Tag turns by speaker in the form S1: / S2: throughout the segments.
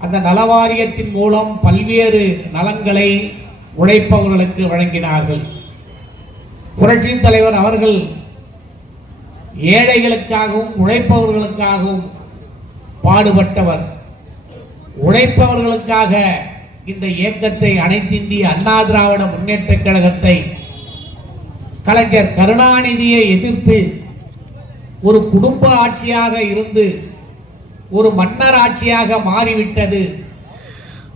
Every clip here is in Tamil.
S1: அந்த நலவாரியத்தின் மூலம் பல்வேறு நலன்களை உழைப்பவர்களுக்கு வழங்கினார்கள். புரட்சியின் தலைவர் அவர்கள் ஏழைகளுக்காகவும் உழைப்பவர்களுக்காகவும் பாடுபட்டவர். உழைப்பவர்களுக்காக இந்த இயக்கத்தை அனைத்திந்திய அண்ணா திராவிட முன்னேற்ற கழகத்தை கலைஞர் கருணாநிதியை எதிர்த்து ஒரு குடும்ப ஆட்சியாக இருந்து ஒரு மன்னர் ஆட்சியாக மாறிவிட்டது.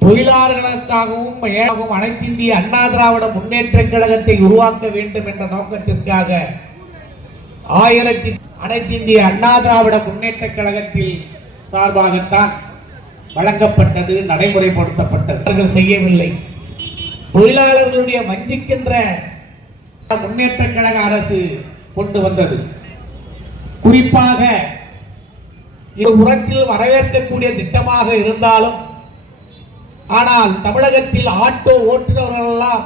S1: தொழிலாளர்களுக்காகவும் ஏழாகவும் அனைத்திந்திய அண்ணா திராவிட முன்னேற்ற கழகத்தை உருவாக்க வேண்டும் என்ற நோக்கத்திற்காக ஆயிரத்தி அனைத்திந்திய அண்ணா திராவிட முன்னேற்ற கழகத்தில் சார்பாகத்தான் வழங்கப்பட்டது நடைமுறைப்படுத்தப்பட்டது. செய்யவில்லை. தொழிலாளர்களுடைய வஞ்சிக்கின்ற முன்னேற்ற கழக அரசு கொண்டு வந்தது. குறிப்பாக இது உரத்தில் வரவேற்கக்கூடிய திட்டமாக இருந்தாலும் ஆனால் தமிழகத்தில் ஆட்டோ ஓட்டுநர்கள் எல்லாம்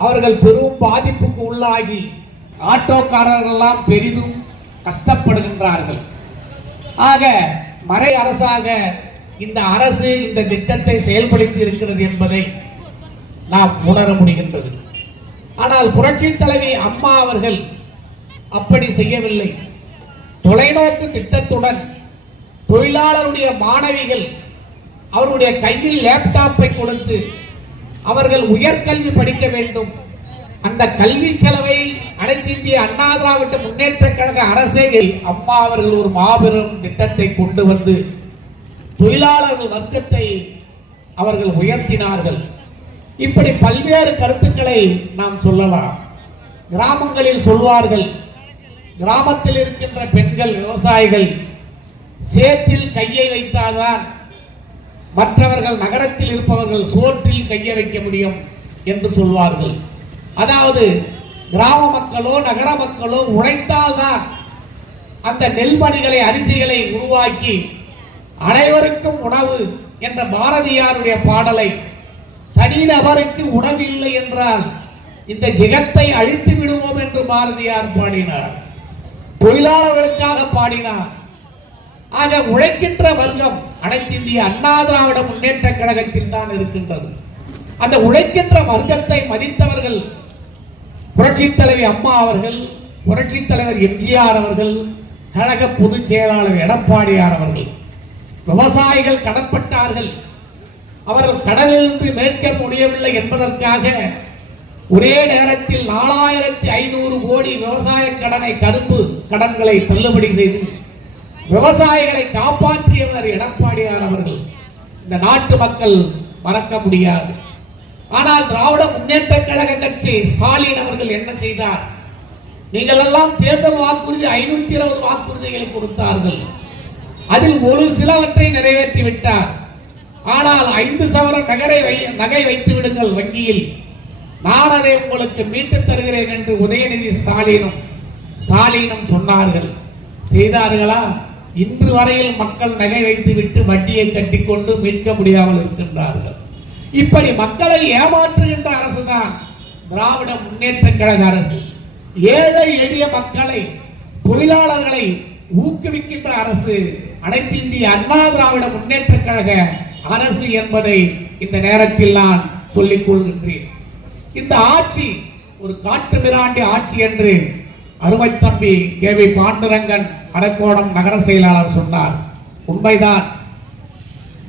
S1: அவர்கள் பெரும் பாதிப்புக்கு உள்ளாகி ஆட்டோக்காரர்கள் எல்லாம் பெரிதும் கஷ்டப்படுகின்றார்கள். ஆக மறை அரசாக இந்த அரசு இந்த திட்டத்தை செயல்படுத்தி இருக்கிறது என்பதை நாம் உணர முடிகின்றது. ஆனால் புரட்சி தலைவி அம்மா அவர்கள் அப்படி செய்யவில்லை. தொலைநோக்கு திட்டத்துடன் தொழிலாளருடைய மாணவிகள் அவருடைய கையில் லேப்டாப்பை கொடுத்து அவர்கள் உயர்கல்வி படிக்க வேண்டும். அந்த கல்வி செலவை அனைத்திந்திய அண்ணா திராவிட முன்னேற்ற கழக அரசே அம்மா அவர்கள் ஒரு மாபெரும் திட்டத்தை கொண்டு வந்து தொழிலாளர்கள் வர்க்கத்தை அவர்கள் உயர்த்தினார்கள். இப்படி பல்வேறு கருத்துக்களை நாம் சொல்லலாம். கிராமங்களில் சொல்வார்கள் கிராமத்தில் இருக்கின்ற பெண்கள் விவசாயிகள் சேற்றில் கையை வைத்தால்தான் மற்றவர்கள் நகரத்தில் இருப்பவர்கள் சோற்றில் கையை வைக்க முடியும் என்று சொல்வார்கள். அதாவது கிராம மக்களோ நகர மக்களோ உழைத்தால்தான் அந்த நெல்மணிகளை அரிசிகளை உருவாக்கி அனைவருக்கும் உணவு என்ற பாரதியாருடைய பாடலை தனிநபருக்கு உணவு இல்லை என்றால் இந்த ஜெகத்தை அழித்து விடுவோம் என்று பாரதியார் பாடினார். தொழிலாளர்களுக்காக பாடினார். ஆக உழைக்கின்ற வர்க்கம் அனைத்து இந்திய அண்ணா திராவிட முன்னேற்ற கழகத்தில் தான் இருக்கின்றது. அந்த உழைக்கின்ற வர்க்கத்தை மதித்தவர்கள் புரட்சி தலைவி அம்மா அவர்கள் புரட்சி தலைவர் எம்ஜிஆர் அவர்கள் கழக பொதுச் செயலாளர் எடப்பாடியார் அவர்கள். விவசாயிகள் கடன்பட்டார்கள். அவர்கள் கடலிலிருந்து மேற்க முடியவில்லை என்பதற்காக ஒரே நேரத்தில் நாலாயிரத்தி ஐநூறு கோடி விவசாய கடனை கரும்பு கடன்களை தள்ளுபடி செய்து விவசாயிகளை காப்பாற்றியவர் எடப்பாடியார் அவர்கள். இந்த நாட்டு மக்கள் மறக்க முடியாது. ஆனால் திராவிட முன்னேற்ற கழக கட்சி ஸ்டாலின் அவர்கள் என்ன செய்தார்? நீங்கள் எல்லாம் தேர்தல் வாக்குறுதி ஐநூத்தி இருபது வாக்குறுதிகளை கொடுத்தார்கள். அதில் ஒரு சிலவற்றை நிறைவேற்றி விட்டார் ஆனால் ஐந்து சவர நகரை வை- நகை வைத்து விடுங்கள் வங்கியில். நான் அதை உங்களுக்கு மீட்டு தருகிறேன் என்று உதயநிதி ஸ்டாலினும் ஸ்டாலினும் சொன்னார்கள். செய்தார்களா? இன்று வரையில் மக்கள் நகை வைத்துவிட்டு வட்டியை கட்டிக்கொண்டு மீட்க முடியாமல் இருக்கின்றார்கள். இப்படி மக்களை ஏமாற்றுகின்ற அரசுதான் திராவிட முன்னேற்ற கழக அரசு. ஏழை எளிய மக்களை தொழிலாளர்களை ஊக்குவிக்கின்ற அரசு அனைத்து இந்திய அண்ணா திராவிட முன்னேற்ற கழக அரசு என்பதை இந்த நேரத்தில் நான் சொல்லிக் கொள்கின்றேன். இந்த ஆட்சி ஒரு காட்டு மிராண்டி ஆட்சி என்று அருமை தம்பி கே வி பாண்டுரங்கன் அரக்கோணம் நகர செயலாளர் சொன்னார். உண்மைதான்.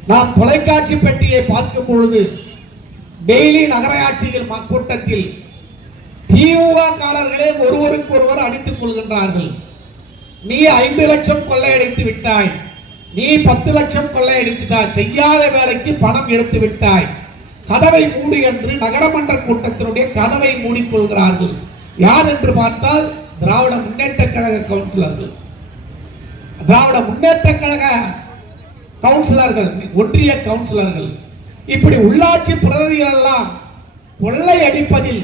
S1: நாம் தொலைக்காட்சி பெட்டியை பார்க்கும் பொழுது டெய்லி நகராட்சியில் கூட்டத்தில் திமுக காரர்களே ஒருவருக்கு ஒருவர் அடித்துக் கொள்கின்றார்கள். நீ ஐந்து லட்சம் கொள்ளையடித்து விட்டாய். நீ பத்து லட்சம் கொள்ளையடித்துட்டாய். செய்யாத வேலைக்கு பணம் எடுத்து விட்டாய். கதவை மூடு என்று நகரமன்ற கூட்டத்தினுடைய கதவை மூடிக்கொள்கிறார்கள் யார் என்று பார்த்தால் திராவிட முன்னேற்ற கழக கவுன்சிலர்கள். திராவிட முன்னேற்ற கழக கவுன்சிலர்கள் ஒன்றிய கவுன்சிலர்கள். இப்படி உள்ளாட்சி பிரதிநிதிகள் எல்லாம் கொள்ளை அடிப்பதில்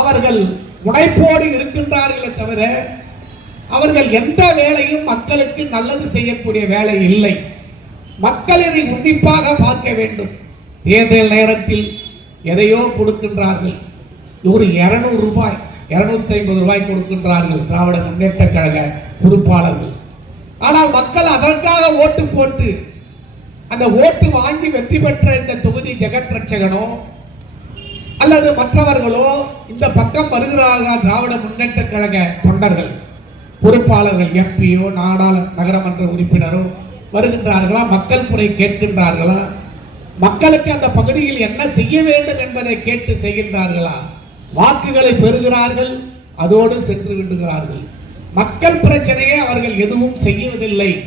S1: அவர்கள் முனைப்போடு இருக்கின்றார்களே தவிர அவர்கள் எந்த வேலையும் மக்களுக்கு நல்லது செய்யக்கூடிய வேலை இல்லை. மக்கள் இதை உன்னிப்பாக பார்க்க வேண்டும். தேர்தல் நேரத்தில் எதையோ கொடுக்கின்றார்கள். ஒரு இருநூறு ரூபாய் இருநூத்தி ஐம்பது ரூபாய் கொடுக்கின்றார்கள் திராவிட முன்னேற்ற கழக பொறுப்பாளர்கள் ஆனால் மக்கள் அதற்காக ஓட்டு போட்டு அந்த ஓட்டு வாங்கி வெற்றி பெற்ற இந்த தொகுதி ஜெகத் ரட்சகனோ அல்லது மற்றவர்களோ இந்த பக்கம் வருகிறார்களா திராவிட முன்னேற்ற கழக தொண்டர்கள் பொறுப்பாளர்கள் எம்பியோ நாடாள நகரமன்ற உறுப்பினரோ வருகின்றார்களா? மக்கள் குறை கேட்கின்றார்களா? மக்களுக்கு அந்த பகுதியில் என்ன செய்ய வேண்டும் என்பதை கேட்டு செய்கின்றார்களா? வாக்குகளை பெறுகிறார்கள் அதோடு சென்று விடுகிறார்கள். மக்கள் பிரச்சனையை அவர்கள் எதுவும் செய்வதில்லை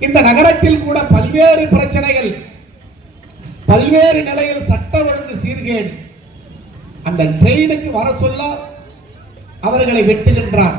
S1: இந்த நகரத்தில் கூட பல்வேறு பிரச்சனைகள். பல்வேறு நிலையில் சட்ட ஒழுங்கு சீர்கேடு. அந்த ட்ரெயினுக்கு வர சொல்ல அவர்களை வெட்டுகின்றார்